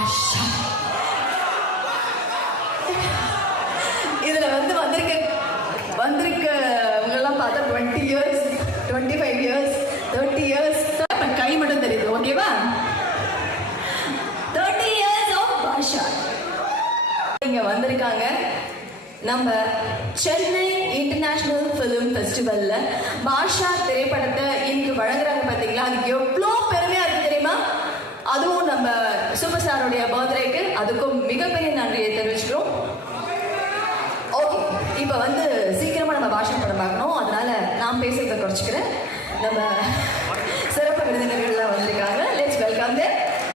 பாஷா. இதுல வந்திருக்கவங்கெல்லாம் பார்த்தா 20 years 25 years 30 years கை மட்டும் தெரியுது. ஓகேவா? 30 years of பாஷா இங்க வந்திருக்காங்க. நம்ம சென்னை இன்டர்நேஷனல் ஃபிலிம் ஃபெஸ்டிவல்ல பாஷா திரைப்படத்தை இன்னைக்கு வழங்குறாங்க. பார்த்தீங்களா? அதுக்கு எவ்வளோ பெருமையா இருக்கு தெரியுமா? அதுவும் நம்ம சூப்பர் ஸ்டாரோடைய பர்த்டேக்கு அதுக்கும் மிகப்பெரிய நன்றியை தெரிவிச்சுக்கிறோம். ஓகே, இப்போ சீக்கிரமா நம்ம பாஷா படம் பார்க்கணும். அதனால நான் பேசுறதை குறைச்சிக்கிறேன். நம்ம சிறப்பு விருந்தினர்கள்லாம் வந்திருக்காங்க. Let's welcome them.